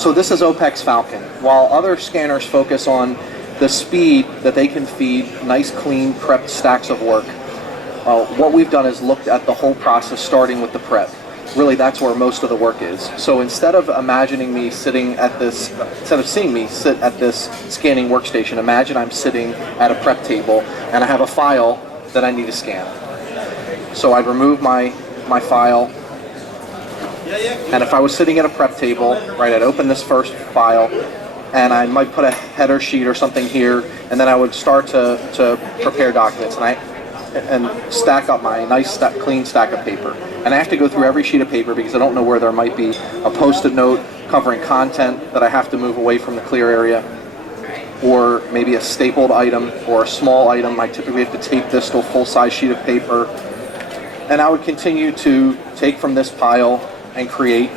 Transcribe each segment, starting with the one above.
So this is OPEX Falcon. While other scanners focus on the speed that they can feed nice, clean, prepped stacks of work, what we've done is looked at the whole process starting with the prep. Really, that's where most of the work is. So instead of imagining me sitting at this, instead of seeing me sit at this scanning workstation, imagine I'm sitting at a prep table and I have a file that I need to scan. So I'd remove my file, and if I was sitting at a prep table, right, I'd open this first file, and I might put a header sheet or something here, and then I would start to prepare documents, and stack up my nice clean stack of paper. And I have to go through every sheet of paper because I don't know where there might be a post-it note covering content that I have to move away from the clear area, or maybe a stapled item or a small item. I typically have to tape this to a full-size sheet of paper. And I would continue to take from this pile and create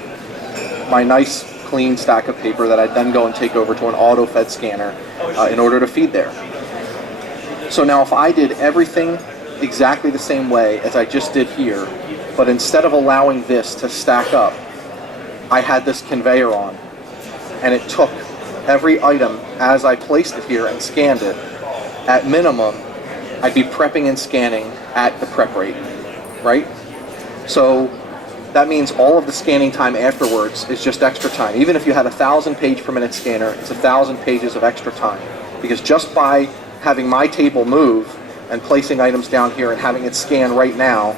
my nice clean stack of paper that I'd then go and take over to an auto-fed scanner in order to feed there. So now if I did everything exactly the same way as I just did here, but instead of allowing this to stack up, I had this conveyor on, and it took every item as I placed it here and scanned it. At minimum, I'd be prepping and scanning at the prep rate, right? So that means all of the scanning time afterwards is just extra time. Even if you had a 1,000 page per minute scanner, it's 1,000 pages of extra time. Because just by having my table move and placing items down here and having it scan right now,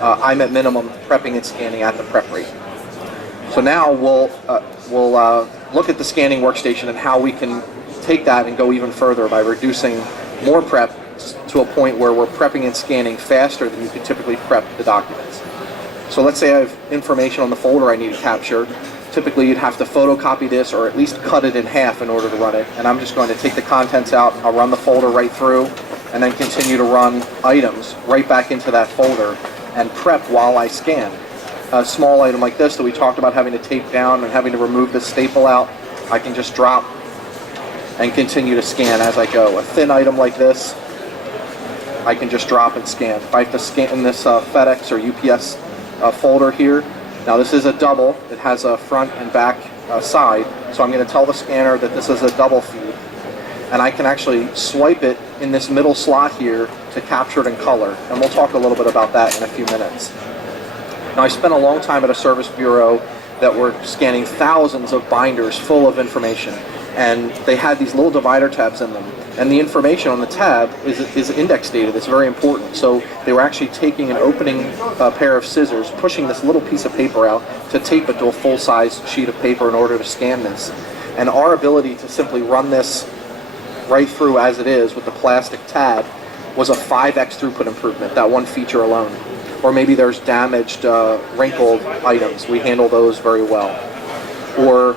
I'm at minimum prepping and scanning at the prep rate. So now we'll look at the scanning workstation and how we can take that and go even further by reducing more prep to a point where we're prepping and scanning faster than you could typically prep the documents. So let's say I have information on the folder I need to capture. Typically you'd have to photocopy this or at least cut it in half in order to run it. And I'm just going to take the contents out, I'll run the folder right through, and then continue to run items right back into that folder and prep while I scan. A small item like this that we talked about having to tape down and having to remove the staple out, I can just drop and continue to scan as I go. A thin item like this, I can just drop and scan. If I have to scan this FedEx or UPS folder here, now this is a double, it has a front and back side, so I'm going to tell the scanner that this is a double feed, and I can actually swipe it in this middle slot here to capture it in color, and we'll talk a little bit about that in a few minutes. Now I spent a long time at a service bureau that were scanning thousands of binders full of information, and they had these little divider tabs in them, and the information on the tab is index data that's very important. So they were actually taking and opening a pair of scissors, pushing this little piece of paper out to tape it to a full-size sheet of paper in order to scan this. And our ability to simply run this right through as it is with the plastic tab was a 5x throughput improvement, that one feature alone. Or maybe there's damaged, wrinkled items. We handle those very well. Or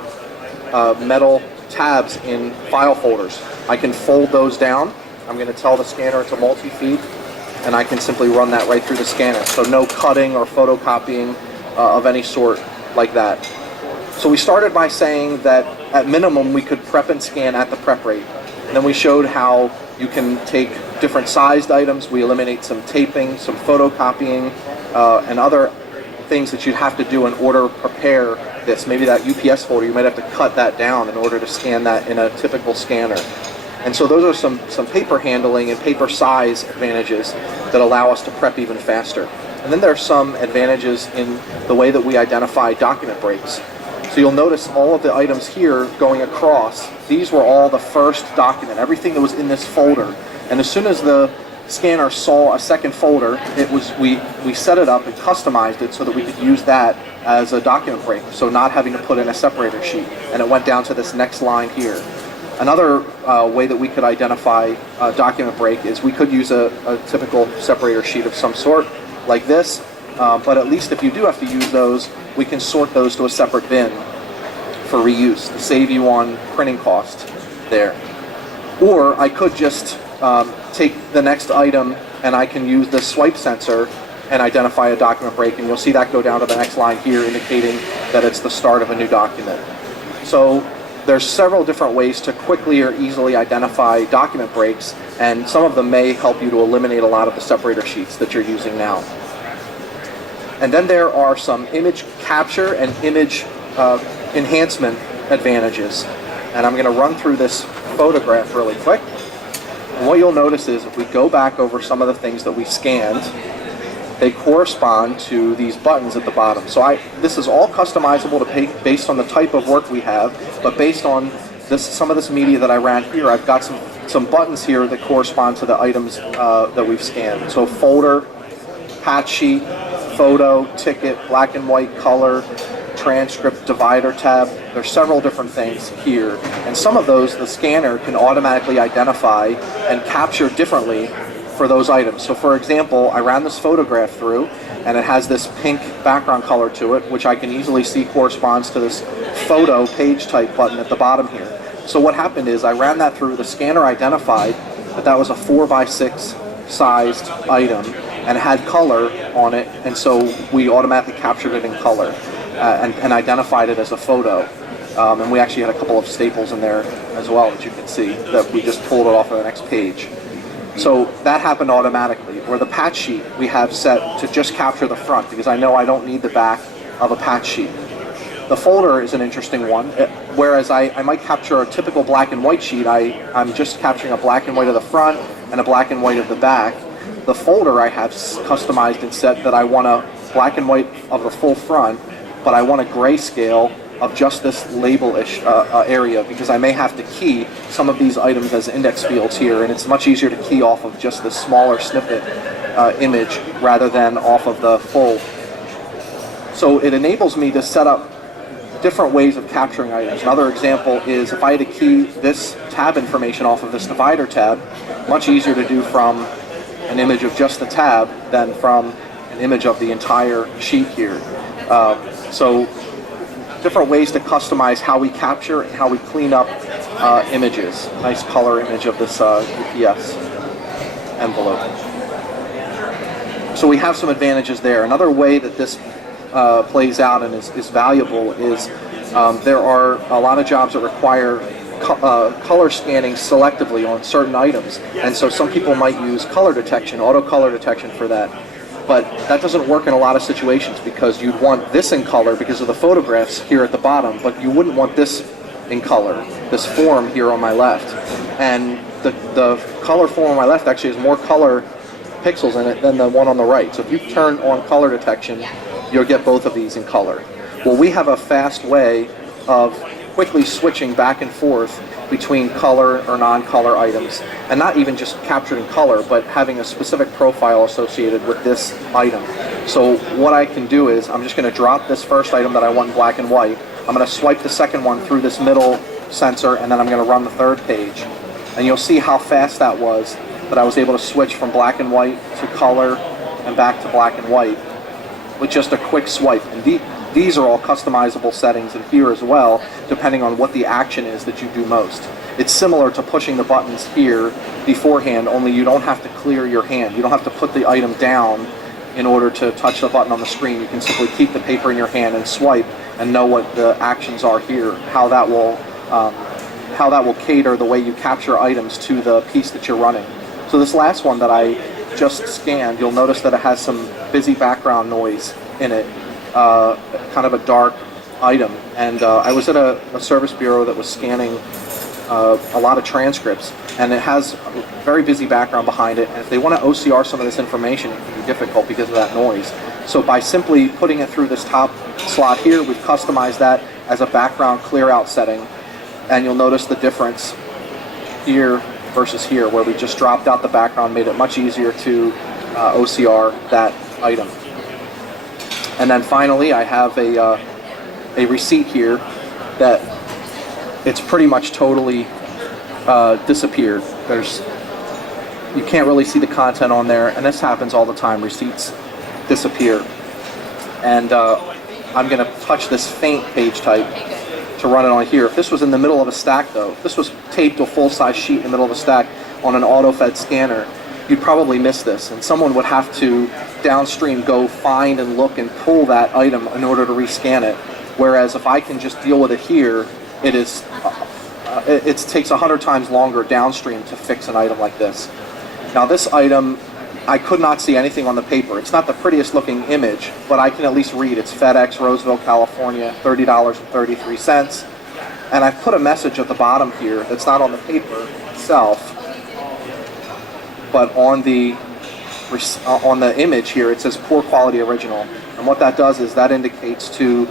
metal tabs in file folders. I can fold those down. I'm going to tell the scanner it's a multi-feed, and I can simply run that right through the scanner. So no cutting or photocopying of any sort like that. So we started by saying that at minimum we could prep and scan at the prep rate. And then we showed how you can take different sized items. We eliminate some taping, some photocopying, and other things that you'd have to do in order to prepare this. Maybe that UPS folder, you might have to cut that down in order to scan that in a typical scanner. And so those are some paper handling and paper size advantages that allow us to prep even faster. And then there are some advantages in the way that we identify document breaks. So you'll notice all of the items here going across, these were all the first document, everything that was in this folder. And as soon as the scanner saw a second folder, we set it up and customized it so that we could use that as a document break, so not having to put in a separator sheet. And it went down to this next line here. Another way that we could identify a document break is we could use a typical separator sheet of some sort, like this, but at least if you do have to use those, we can sort those to a separate bin for reuse to save you on printing cost there. Or I could just take the next item and I can use the swipe sensor and identify a document break, and you'll see that go down to the next line here indicating that it's the start of a new document. So there's several different ways to quickly or easily identify document breaks, and some of them may help you to eliminate a lot of the separator sheets that you're using now. And then there are some image capture and image enhancement advantages. And I'm going to run through this photograph really quick. And what you'll notice is if we go back over some of the things that we scanned, they correspond to these buttons at the bottom. So this is all customizable to pay based on the type of work we have, but based on some of this media that I ran here, I've got some buttons here that correspond to the items that we've scanned. So folder, patch sheet, photo, ticket, black and white, color, transcript, divider tab. There's several different things here, and some of those the scanner can automatically identify and capture differently for those items. So for example, I ran this photograph through and it has this pink background color to it, which I can easily see corresponds to this photo page type button at the bottom here. So what happened is I ran that through, the scanner identified that was a 4x6 sized item and it had color on it, and so we automatically captured it in color and identified it as a photo. And we actually had a couple of staples in there as well that you can see that we just pulled it off of the next page. So that happened automatically. Or the patch sheet we have set to just capture the front because I know I don't need the back of a patch sheet. The folder is an interesting one. Whereas I might capture a typical black and white sheet, I'm just capturing a black and white of the front and a black and white of the back. The folder I have customized and set that I want a black and white of the full front, but I want a grayscale of just this label-ish area because I may have to key some of these items as index fields here, and it's much easier to key off of just the smaller snippet image rather than off of the full. So it enables me to set up different ways of capturing items. Another example is if I had to key this tab information off of this divider tab, much easier to do from an image of just the tab than from an image of the entire sheet here. So different ways to customize how we capture and how we clean up images. Nice color image of this UPS envelope. So we have some advantages there. Another way that this plays out and is valuable is there are a lot of jobs that require color scanning selectively on certain items, and so some people might use color detection, auto color detection for that. But that doesn't work in a lot of situations because you'd want this in color because of the photographs here at the bottom, but you wouldn't want this in color, this form here on my left. And the color form on my left actually has more color pixels in it than the one on the right. So if you turn on color detection, you'll get both of these in color. Well, we have a fast way of quickly switching back and forth between color or non-color items, and not even just captured in color, but having a specific profile associated with this item. So what I can do is I'm just going to drop this first item that I want in black and white. I'm going to swipe the second one through this middle sensor, and then I'm going to run the third page. And you'll see how fast that was, that I was able to switch from black and white to color and back to black and white with just a quick swipe. And these are all customizable settings in here as well, depending on what the action is that you do most. It's similar to pushing the buttons here beforehand, only you don't have to clear your hand. You don't have to put the item down in order to touch the button on the screen. You can simply keep the paper in your hand and swipe and know what the actions are here, how that will cater the way you capture items to the piece that you're running. So this last one that I just scanned, you'll notice that it has some busy background noise in it. Kind of a dark item, and I was at a service bureau that was scanning a lot of transcripts, and it has a very busy background behind it, and if they want to OCR some of this information, it can be difficult because of that noise. So by simply putting it through this top slot here, we've customized that as a background clear out setting, and you'll notice the difference here versus here, where we just dropped out the background, made it much easier to OCR that item. And then finally, I have a receipt here that it's pretty much totally disappeared. You can't really see the content on there, and this happens all the time. Receipts disappear. And I'm going to touch this faint page type to run it on here. If this was in the middle of a stack, though, if this was taped to a full-size sheet in the middle of a stack on an auto-fed scanner, you'd probably miss this, and someone would have to downstream go find and look and pull that item in order to rescan it. Whereas if I can just deal with it here, it takes 100 times longer downstream to fix an item like this. Now this item, I could not see anything on the paper. It's not the prettiest looking image, but I can at least read it's FedEx, Roseville, California, $30.33. And I've put a message at the bottom here that's not on the paper itself, but on the image here. It says poor quality original. And what that does is that indicates to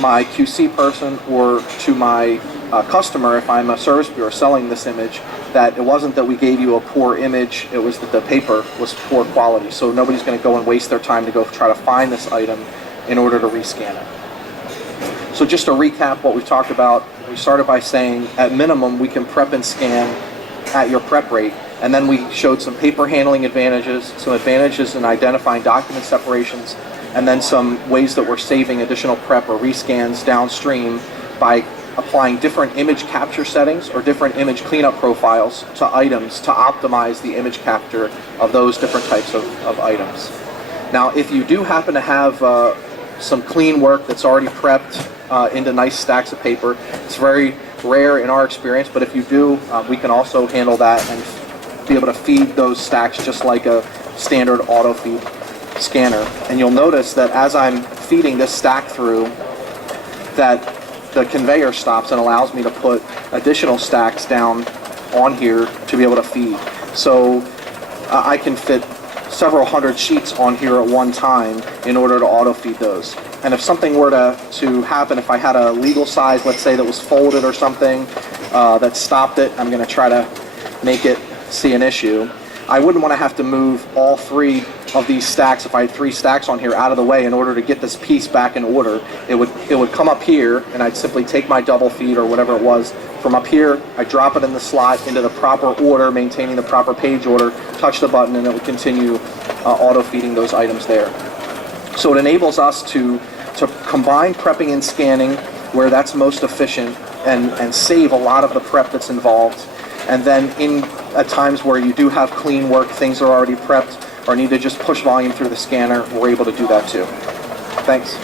my QC person or to my customer, if I'm a service bureau selling this image, that it wasn't that we gave you a poor image, it was that the paper was poor quality. So nobody's going to go and waste their time to go try to find this item in order to rescan it. So just to recap what we've talked about, we started by saying at minimum we can prep and scan at your prep rate, and then we showed some paper handling advantages, some advantages in identifying document separations, and then some ways that we're saving additional prep or rescans downstream by applying different image capture settings or different image cleanup profiles to items to optimize the image capture of those different types of items. Now, if you do happen to have some clean work that's already prepped into nice stacks of paper, it's very rare in our experience, but if you do, we can also handle that and be able to feed those stacks just like a standard auto feed scanner. And you'll notice that as I'm feeding this stack through, that the conveyor stops and allows me to put additional stacks down on here to be able to feed. So I can fit several hundred sheets on here at one time in order to auto feed those. And if something were to happen, if I had a legal size, let's say that was folded or something that stopped it, I'm going to try to make it see an issue. I wouldn't want to have to move all three of these stacks, if I had 3 stacks on here, out of the way in order to get this piece back in order. It would come up here, and I'd simply take my double feed or whatever it was from up here, I drop it in the slot into the proper order, maintaining the proper page order, touch the button, and it would continue auto feeding those items there. So it enables us to combine prepping and scanning where that's most efficient and save a lot of the prep that's involved. And then at times where you do have clean work, things are already prepped, or need to just push volume through the scanner, we're able to do that too. Thanks.